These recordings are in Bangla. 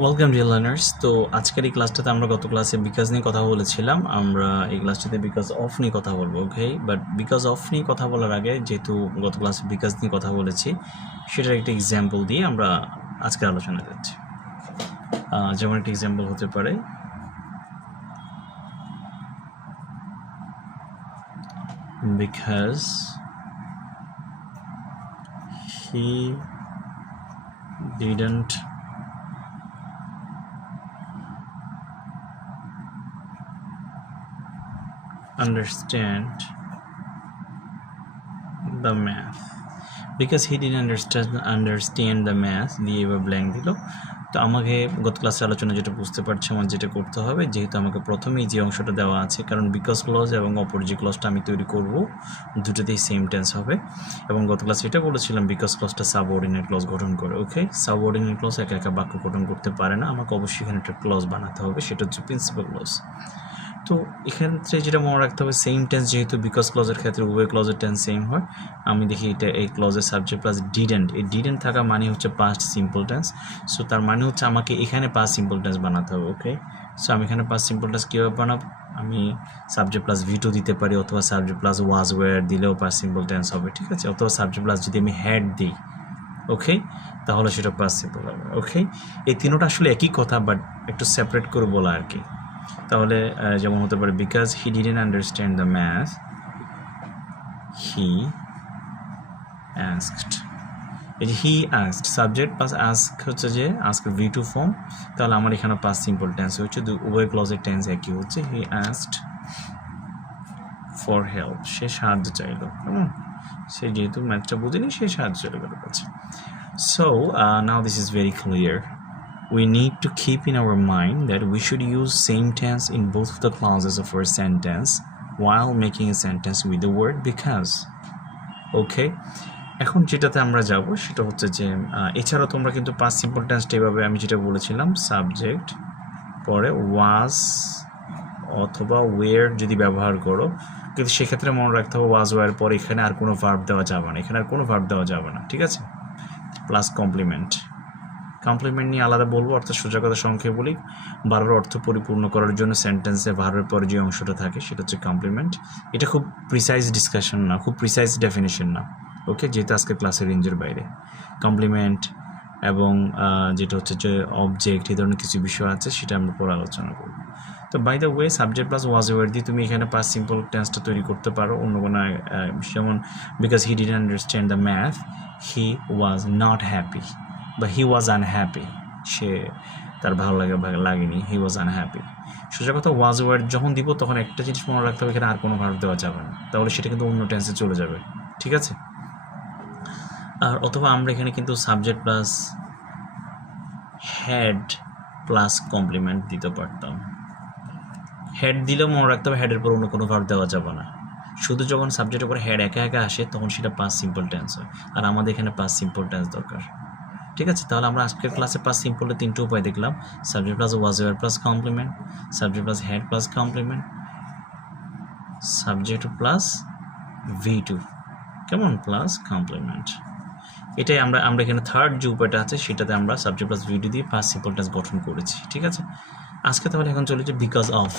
Welcome dear learners. তো আজকের এই ক্লাসটাতে আমরা গত ক্লাসে বিকজ নিয়ে কথা বলেছিলাম, আমরা এই ক্লাসটাতে বিকজ অফ নিয়ে কথা বলবো। ওকে, বাট বিকজ অফ নিয়ে কথা বলার আগে যেহেতু গত ক্লাসে বিকজ নিয়ে কথা বলেছি, সেটার একটা এক্সাম্পল দিয়ে আমরা আজকের আলোচনা যাচ্ছি। যেমন একটা এক্সাম্পল হতে পারে because he didn't understand the math. Because he didn't understand the math দিয়ে এবার ব্ল্যাঙ্ক দিল। তো আমাকে গত ক্লাসের আলোচনা যেটা বুঝতে পারছি, আমার যেটা করতে হবে, যেহেতু আমাকে প্রথমেই যে অংশটা দেওয়া আছে, কারণ বিকজ ক্লজ এবং অপর যে ক্লজটা আমি তৈরি করব দুটোতেই সেম টেন্স হবে। এবং গত ক্লাসে এটা বলেছিলাম বিকজ ক্লজটা সাবঅর্ডিনেট ক্লজ গঠন করে। ওকে, সাবঅর্ডিনেট ক্লজ একা একা বাক্য গঠন করতে পারে না, আমাকে অবশ্যই এখানে একটা ক্লজ বানাতে হবে, সেটা হচ্ছে প্রিন্সিপাল ক্লজ। তো এখান থেকে যেটা মনে রাখতে হবে, সেম টেন্স যেহেতু বিকজ ক্লজের ক্ষেত্রে উভয় ক্লজের টেন্স সেম হয়। আমি দেখি এটা এই ক্লজের সাবজেক্ট প্লাস ডিডেন্ট, এই ডিডেন্ট থাকা মানে হচ্ছে পাস্ট সিম্পল টেন্স। সো তার মানে হচ্ছে আমাকে এখানে পাস্ট সিম্পল টেন্স বানাতে হবে। ওকে, সো আমি এখানে পাস্ট সিম্পল টেন্স কীভাবে বানাবো, আমি সাবজেক্ট প্লাস ভি টু দিতে পারি, অথবা সাবজেক্ট প্লাস ওয়াজ ওয়্যার দিলেও পাস্ট সিম্পল টেন্স হবে, ঠিক আছে। অথবা সাবজেক্ট প্লাস যদি আমি হ্যাড দিই, ওকে, তাহলে সেটা পাস্ট সিম্পল হবে। ওকে, এই তিনোটা আসলে একই কথা, বাট একটু সেপারেট করে বলা আর কি। তাহলে যেমন হতে পারে because he didn't understand the math he asked। এই যে হি asked সাবজেক্ট প্লাস ask হচ্ছে যে ask ভি টু ফর্ম, তাহলে আমার এখানে পাস্ট সিম্পল টেন্স হচ্ছে, উভয় ক্লজের টেন্স একই হচ্ছে। হি asked ফর হেল্প, সে সাহায্য চাইলো, কেমন, সে যেহেতু ম্যাথটা বুঝেনি সে সাহায্য চাইলো কারোর কাছে। So now this is very clear. We need to keep in our mind that we should use same tense in both of the clauses of our sentence while making a sentence with the word because. Okay, এখন যেটাতে আমরা যাব সেটা হচ্ছে যে এছাড়াও তোমরা কিন্তু পাস্ট সিম্পল টেন্সটা এভাবে আমি যেটা বলেছিলাম, সাবজেক্ট পরে ওয়াজ অথবা ওয়ের যদি ব্যবহার করো, কিন্তু সেক্ষেত্রে মনে রাখতে হবে ওয়াজ ওয়ার পরে এখানে আর কোনো ভার্ব দেওয়া যাবে না, এখানে আর কোনো ভার্ব দেওয়া যাবে না, ঠিক আছে। প্লাস কমপ্লিমেন্ট, কমপ্লিমেন্ট নিয়ে আলাদা বলবো, অর্থাৎ সোজা কথা সংক্ষেপে বলি, বারবার অর্থ পরিপূর্ণ করার জন্য সেন্টেন্সে ভার্বের পরে যে অংশটা থাকে সেটা হচ্ছে কমপ্লিমেন্ট। এটা খুব প্রিসাইজ ডিসকাশন না, খুব প্রিসাইজ ডেফিনেশন না। ওকে, যেহেতু আজকে ক্লাসের রেঞ্জের বাইরে কমপ্লিমেন্ট এবং যেটা হচ্ছে যে অবজেক্ট, এই ধরনের কিছু বিষয় আছে, সেটা আমরা পরে আলোচনা করব। তো by the way, subject plus was war দিয়ে তুমি এখানে পাস্ট সিম্পল টেন্সটা তৈরি করতে পারো অন্য কোনো, যেমন because he didn't understand the math he was not happy, বা হি ওয়াজ আনহ্যাপি, সে তার ভালো লাগেনি, হি ওয়াজ আনহ্যাপি। সোজা কথা ওয়াজ ওয়ার্ড যখন দিব তখন একটা জিনিস মনে রাখতে হবে, এখানে আর কোনো ভার্ব দেওয়া যাবে না, তাহলে সেটা কিন্তু অন্য টেন্সে চলে যাবে, ঠিক আছে। আর অথবা আমরা এখানে কিন্তু subject plus head plus complement দিতে পারতাম। হেড দিলেও মনে রাখতে হবে হেডের পর অন্য কোনো ভার্ব দেওয়া যাবে না, শুধু যখন সাবজেক্টের উপর হেড একা একা আসে তখন সেটা পাস্ট সিম্পল টেন্স হয়, আর আমাদের এখানে পাস্ট সিম্পল টেন্স দরকার, ঠিক আছে। তাহলে আমরা আজকের ক্লাসে পাস্ট সিম্পলের তিনটে উপায় দেখলাম, subject plus was were plus complement, subject plus head plus complement, subject plus V two, কেমন, প্লাস কমপ্লিমেন্ট। এটাই আমরা এখানে থার্ড যে উপায়টা আছে সেটাতে আমরা সাবজেক্ট প্লাস ভি টু দিয়ে পাস্ট সিম্পল টেন্স গঠন করেছি, ঠিক আছে। আজকে তাহলে এখন চলে যে বিকজ অফ।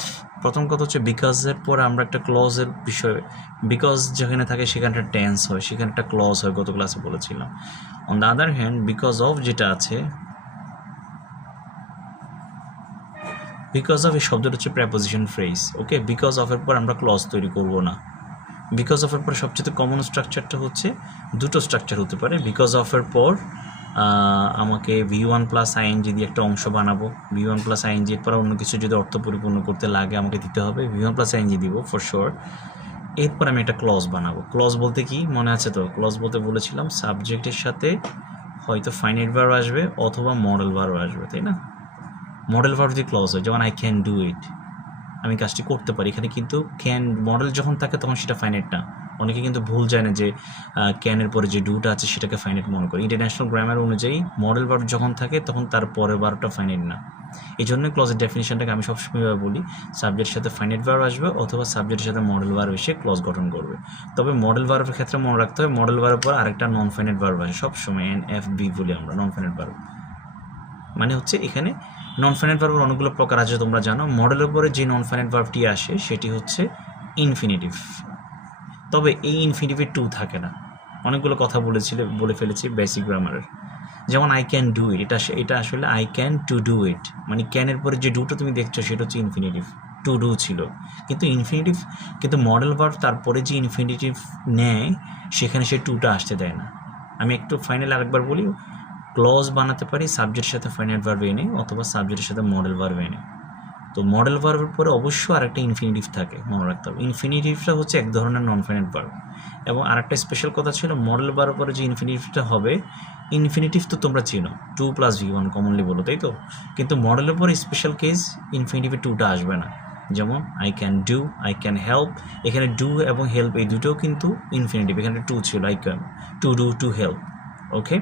প্রথম কথা হচ্ছে বিকজের পরে আমরা একটা ক্লজের বিষয়, বিকজ যেখানে থাকে সেখানে একটা টেন্স হয়, সেখানে একটা ক্লজ হয়, গত ক্লাসে বলেছিলাম। On the other hand because of যেটা আছে, বিকজ অফ এই শব্দটা হচ্ছে প্রেপোজিশন ফ্রেজ। ওকে, বিকজ অফের পর আমরা ক্লজ তৈরি করব না। বিকজ অফের পর সবচেয়ে কমন স্ট্রাকচারটা হচ্ছে, দুটো স্ট্রাকচার হতে পারে। বিকজ অফের পর আমাকে ভি1 প্লাস আইএনজি দিয়ে একটা অংশ বানাবো, ভি1 প্লাস আইএনজির পর অন্য কিছু যদি অর্থ পরিপূর্ণ করতে লাগে আমাকে দিতে হবে, ভি1 প্লাস আইএনজি দিব ফর শিওর। এরপর আমি একটা ক্লজ বানাবো। ক্লজ বলতে কি মনে আছে তো, ক্লজ বলতে বলেছিলাম সাবজেক্টের সাথে হয়তো ফাইনাইট ভার্ব আসবে অথবা মডেল ভার্ব আসবে, তাই না। মডেল ভার্ব দিয়ে ক্লজ হয়, যেমন আই ক্যান ডু ইট, আমি কাজটি করতে পারি। এখানে কিন্তু ক্যান মডেল যখন থাকে তখন সেটা ফাইনাইট না, অনেকে কিন্তু ভুল যায় না যে ক্যানের পরে যে ডুটা আছে সেটাকে ফাইনাইট মনে করে। ইন্টারন্যাশনাল গ্রামার অনুযায়ী মডেল ভার্ব যখন থাকে তখন তার পরের ভার্বটা ফাইনাইট না। এই জন্য ক্লজের ডেফিনিশনটাকে আমি সবসময় বলি, সাবজেক্টের সাথে ফাইনাইট ভার্ব আসবে অথবা সাবজেক্টের সাথে মডেল ভার্ব এসে ক্লজ গঠন করবে। তবে মডেল ভার্বের ক্ষেত্রে মনে রাখতে হবে মডেল ভার্বের পর আরেকটা নন ফাইনাইট ভার্ব আসে সবসময়, এন এফ বি বলি আমরা, নন ফাইনাইট ভার্ব। মানে হচ্ছে এখানে নন ফাইনাইট ভার্বের অনেকগুলো প্রকার আছে তোমরা জানো। মডেলের উপরে যে নন ফাইনাইট ভার্বটি আসে সেটি হচ্ছে ইনফিনিটিভ, তবে এই ইনফিনিটিভে টু থাকে না। অনেকগুলো কথা বলে ফেলেছি বেসিক গ্রামারের, যেমন আই ক্যান ডু ইট, এটা আসলে I can to do it, মানে ক্যানের পরে যে ডুটা তুমি দেখছো সেটা হচ্ছে ইনফিনিটিভ, টু ডু ছিল। কিন্তু মডেল ভার্ব তারপরে যে ইনফিনিটিভ নেয় সেখানে সে টুটা আসতে দেয় না। আমি একটু ফাইনাল আরেকবার বলি, ক্লজ বানাতে পারি সাবজেক্টের সাথে ফাইনাইট ভার্ব এনে অথবা সাবজেক্টের সাথে মডেল ভার্ব এনে। তো মডেল ভার্বের পরে অবশ্যই আরেকটা ইনফিনিটিভ থাকে, মনে রাখতে হবে। ইনফিনিটিভটা হচ্ছে এক ধরনের নন ফাইনাইট ভার্ব। এবং আরেকটা স্পেশাল কথা ছিল, মডেল ভার্বের পরে যে ইনফিনিটিভটা হবে, ইনফিনিটিভ তো তোমরা চিনো 2 + V1 কমনলি বলো, তাই তো? কিন্তু মডেলের পরে স্পেশাল কেস ইনফিনিটিভে টুটা আসবে না। যেমন I can do, I can help, এখানে ডু এবং হেল্প এই দুটোও কিন্তু ইনফিনিটিভ, এখানে টু ছিল, I can to do, to help. Okay,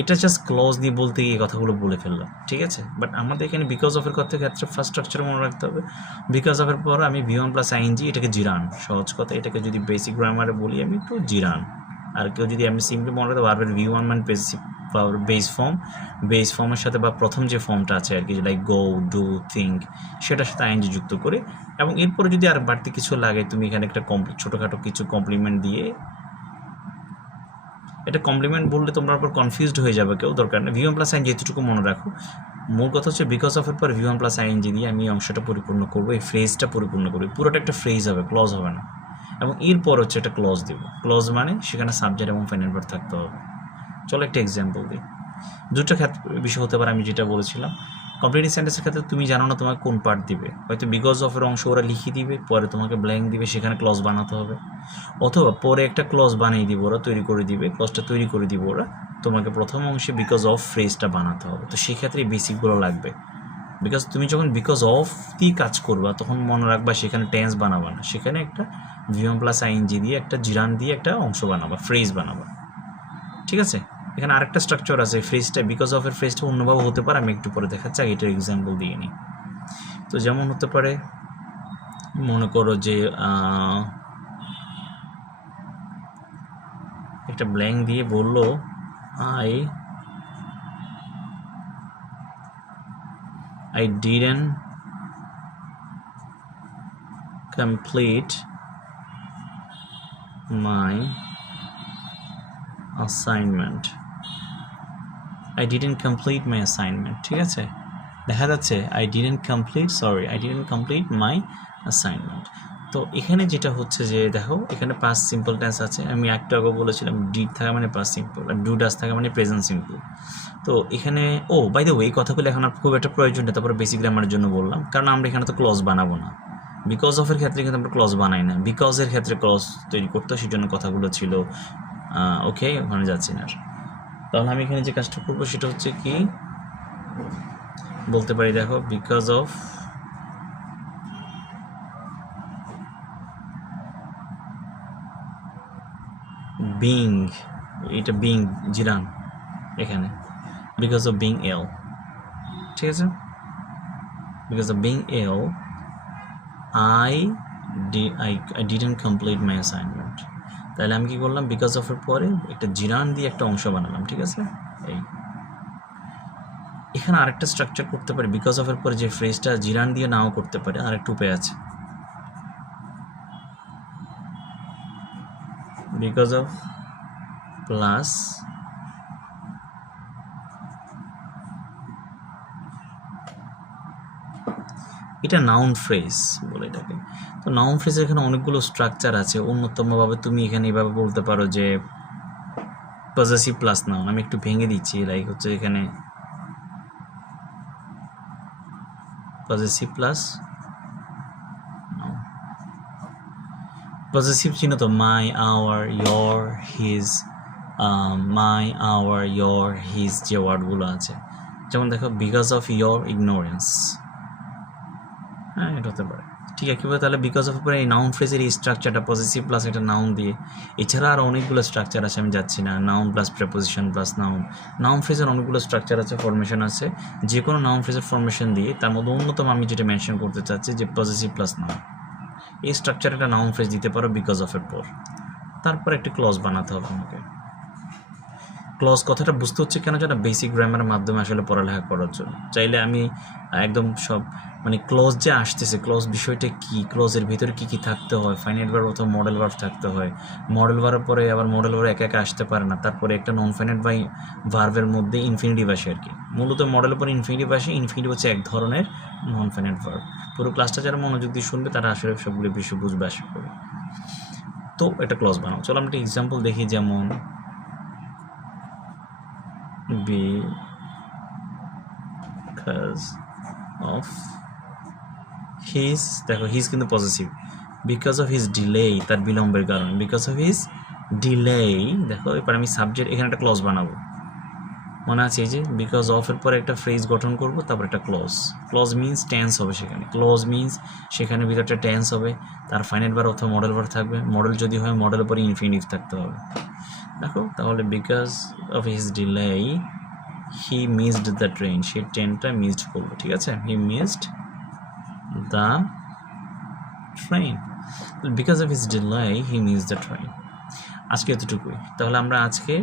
এটা জাস্ট ক্লজ দিয়ে বলতে এই কথাগুলো বলে ফেললাম, ঠিক আছে? বাট আমাদের এখানে বিকজ অফের ক্ষেত্রে ফার্স্ট স্ট্রাকচার মনে রাখতে হবে। বিকজ অফের পর আমি V1 + ING, এটাকে জিরান, সহজ কথা, এটাকে যদি বেসিক গ্রামারে বলি আমি একটু জিরান। আর কেউ যদি আমি সিম্পলি মনে রাখতে ভার্বের V1 মানে বেস ফর্মের সাথে বা প্রথম যে ফর্মটা আছে আর কি, লাইক গো, ডু, থিঙ্ক, সেটার সাথে ING যুক্ত করে, এবং এরপরে যদি আর বাড়তি কিছু লাগে তুমি এখানে একটা ছোটোখাটো কিছু কমপ্লিমেন্ট দিয়ে, এটা কমপ্লিমেন্ট বললে তোমরা আবার কনফিউজড হয়ে যাবে, কেউ দরকার নেই। V1 + ING এতটুকু মনে রাখো। মূল কথা হচ্ছে বিকজ অফের পর V1 + ING দিয়ে আমি অংশটা পরিপূর্ণ করবো, এই ফ্রেজটা পরিপূর্ণ করবো। পুরোটা একটা ফ্রেজ হবে, ক্লজ হবে না। এবং এরপর হচ্ছে একটা ক্লজ দেবো। ক্লজ মানে সেখানে সাবজেক্ট এবং ফাইনাইট ভার্ব থাকতে হবে। চলো একটা এক্সাম্পল দিই। দুটো বিষয় হতে পারে, আমি যেটা বলেছিলাম। কমপ্লিটিং সেন্টেন্সের ক্ষেত্রে তুমি জানো না তোমাকে কোন পার্ট দিবে, হয়তো বিকজ অফের অংশ ওরা লিখিয়ে দিবে, পরে তোমাকে ব্ল্যাঙ্ক দিবে, সেখানে ক্লজ বানাতে হবে। অথবা পরে একটা ক্লজ বানিয়ে দিব ওরা, তৈরি করে দিবে, ক্লজটা তৈরি করে দিব ওরা, তোমাকে প্রথম অংশে বিকজ অফ ফ্রেজটা বানাতে হবে। তো সেক্ষেত্রে এই বেসিকগুলো লাগবে। বিকজ তুমি যখন বিকজ অফ দিয়ে কাজ করবা তখন মনে রাখবা সেখানে টেন্স বানাবা না, সেখানে একটা V1 + ING দিয়ে একটা জিরান দিয়ে একটা অংশ বানাবা, ফ্রেজ বানাবা, ঠিক আছে? এখানে আরেকটা স্ট্রাকচার আছে, ফ্রেজটা বিকজ অফের ফ্রেজটা অন্যভাবে হতে পারে, আমি একটু পরে দেখাচ্ছি, আগে এটার এক্সাম্পল দিয়ে নিই। তো যেমন হতে পারে, মনে করো যে একটা ব্ল্যাঙ্ক দিয়ে বললো I didn't complete my assignment. I didn't complete my assignment, ঠিক আছে? দেখা যাচ্ছে I didn't complete my assignment. তো এখানে যেটা হচ্ছে যে দেখো, এখানে পাস্ট সিম্পল টেন্স আছে। আমি একটু আগে বলেছিলাম ডিড থাকা মানে পাস্ট সিম্পল, আর ডু ডাজ থাকা মানে প্রেজেন্ট সিম্পল। তো এখানে বাই দ্য ওয়ে, এই কথাগুলো এখন আর খুব একটা প্রয়োজন নেই, তারপরে বেসিক গ্রামারের জন্য বললাম, কারণ আমরা এখানে তো ক্লজ বানাবো না। বিকজ অফের ক্ষেত্রে কিন্তু আমরা ক্লজ বানাই না, বিকজের ক্ষেত্রে ক্লজ তৈরি করতে, সেই জন্য কথাগুলো ছিল। ওকে, ওখানে যাচ্ছি না। তাহলে আমি এখানে যে কাজটা করবো সেটা হচ্ছে কি বলতে পারি, দেখো বিকজ অফ বিং, এটা বিং জিরান এখানে, বিকজ অফ বিং ইল, ঠিক আছে? Because of being ill I didn't complete my assignment. তাহলে আমি কি করলাম, বিকজ অফের পরে একটা জিরান দিয়ে একটা অংশ বানালাম, ঠিক আছে? এখানে আরেকটা স্ট্রাকচার করতে পারি, বিকজ অফের পরে যে ফ্রেজটা জিরান দিয়ে নাও করতে পারে, আরেকটু উপায় আছে। বিকজ অফ প্লাস এটা নাউন ফ্রেজ বলে এটাকে। তো নাউন ফ্রেজের এখানে অনেকগুলো স্ট্রাকচার আছে। অন্যতমভাবে তুমি এখানে এইভাবে বলতে পারো যে পজেসিভ প্লাস নাউন। আমি একটু ভেঙে দিচ্ছি, লাইক হচ্ছে এখানে পজেসিভ প্লাস পজেসিভ চিহ্ন তো, my, our, your, his, my, our, your, his যে ওয়ার্ডগুলো আছে, যেমন দেখো বিকজ অফ ইয়োর ইগনোরেন্স, হ্যাঁ এটা হতে পারে। ঠিক একইভাবে তাহলে বিকজ অফ পরে এই নাউন ফ্রেজের এই স্ট্রাকচারটা পজিটিভ প্লাস একটা নাউন দিয়ে, এছাড়া আর অনেকগুলো স্ট্রাকচার আছে, আমি যাচ্ছি না। Noun plus preposition plus noun, noun ফ্রেজের অনেকগুলো স্ট্রাকচার আছে, ফরমেশন আছে। যে কোনো নাউন ফ্রেজের ফরমেশন দিয়ে তার মধ্যে অন্যতম আমি যেটা মেনশন করতে চাচ্ছি যে পজিটিভ প্লাস নাউন, এই স্ট্রাকচার একটা নাউন ফ্রেজ দিতে পারো বিকজ অফের পর, তারপর একটা ক্লজ বানাতে হবে আমাকে। ক্লজ কথাটা বুঝতে হচ্ছে কেন জানো, বেসিক গ্রামারের মাধ্যমে আসলে পড়ালেখা করার জন্য। চাইলে আমি একদম সব মানে ক্লজ যে আসতেছে, ক্লজ বিষয়টা কি, ক্লজের ভিতরে কী কী থাকতে হয়, ফাইনাইট ভার্ব অথবা মডেল ভার্ব থাকতে হয়, মডেল ভার্বের পরে আবার মডেল ভার্ব একা একা আসতে পারে না, তারপরে একটা নন ফাইনাইট বাই ভার্বের মধ্যে ইনফিনিটিভ আসে আর কি। মূলত মডেলের পরে ইনফিনিটিভ আসে, ইনফিনিটিভ হচ্ছে এক ধরনের নন ফাইনাইট ভার্ব। পুরো ক্লাসটা যারা মনোযোগ দিয়ে শুনবে তারা আসলে সবগুলো বিষয় বুঝবে আশা করি। তো এটা ক্লজ বানাও। চলো আমরা একটা এক্সাম্পল দেখি, যেমন because of his, দেখো হিজ কিন্তু positive, because of his delay, তার বিলম্বের কারণে, বিকজ অফ হিজ ডিলেই। দেখো এবার আমি সাবজেক্ট এখানে একটা ক্লজ বানাবো, মনে আছে এই যে বিকজ অফের পরে একটা ফ্রেজ গঠন করব, তারপর একটা ক্লজ। ক্লজ মিন্স টেন্স হবে সেখানে, ক্লজ মিন্স সেখানে ভিতরটা টেন্স হবে, তার ফাইনাইট ভার্ব অথবা মডেল ভার্ব থাকবে, মডেল যদি হয় মডেলের পরে ইনফিনিটিভ থাকতে হবে। দেখো তাহলে because of his delay he missed the train, সে ট্রেনটা মিসড করলো, ঠিক আছে, he missed the train, because of his delay he missed the train. আজকে এতটুকুই। তাহলে আমরা আজকে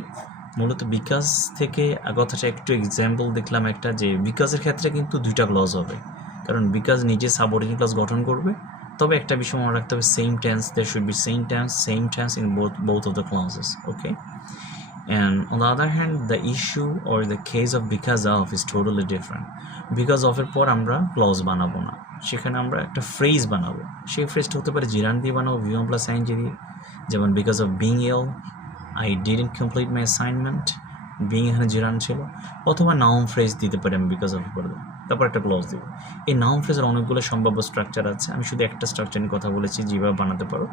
মূলত বিকাশ থেকে কথাটা একটু এক্সাম্পল দেখলাম একটা, যে বিকাশের ক্ষেত্রে কিন্তু দুইটা ক্লজ হবে, কারণ বিকাশ নিজে সাবঅর্ডিনেট ক্লজ গঠন করবে। তবে একটা বিষয় মনে রাখতে হবে, same tense, there should be same tense in both of the clauses, okay? And on the other hand, the issue or the case of because of is totally different. Because of এর পর আমরা ক্লজ বানাবো না, সেখানে আমরা একটা ফ্রেজ বানাবো। সেই ফ্রেজটা হতে পারে জিরান দিয়ে বানাবো, V1 plus ing দিয়ে, যেমন because of being ill I didn't complete my assignment, being এখানে জিরান ছিল। অথবা নাউন ফ্রেজ দিতে পারি আমি বিকজ অফ করে, তারপর একটা ক্লজ দিব। এই নাউন ফ্রেজের অনেকগুলো সম্ভাব্য স্ট্রাকচার আছে, আমি শুধু একটা স্ট্রাকচার নিয়ে কথা বলেছি যেভাবে বানাতে পারো।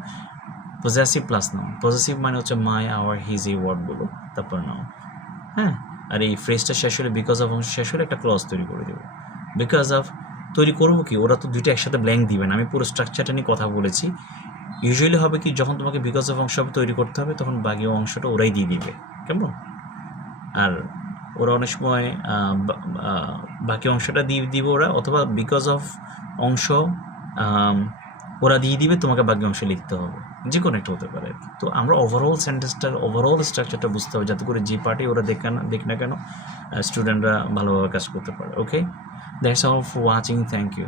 পজেসিভ প্লাস নাউন, পজেসিভ মানে হচ্ছে মাই, আওয়ার, হিজ, এই ওয়ার্ডগুলো, তারপর নাউন, হ্যাঁ। আর এই ফ্রেজটা শেষ হলে, বিকজ অফ অংশ শেষ হলে একটা ক্লজ তৈরি করে দেবো। বিকজ অফ তৈরি করবো কি, ওরা তো দুইটা একসাথে ব্ল্যাঙ্ক দিবে না, আমি পুরো স্ট্রাকচারটা নিয়ে কথা বলেছি। ইউজুয়ালি হবে কি, যখন তোমাকে বিকজ অফ অংশ তৈরি করতে হবে তখন বাকি অংশটা ওরাই দিয়ে দিবে, কেমন? আর ওরা অনেক সময় বাকি অংশটা দিয়ে দিবে ওরা, অথবা বিকজ অফ অংশ ওরা দিয়ে দিবে, তোমাকে বাকি অংশ লিখতে হবে, যে কোনো একটা হতে পারে। তো আমরা ওভারঅল সেন্টেন্সটার ওভারঅল স্ট্রাকচারটা বুঝতে হবে, যাতে করে যে পার্টি ওরা দেখ না কেন স্টুডেন্টরা ভালোভাবে কাজ করতে পারে। Okay, that's all for watching, thank you.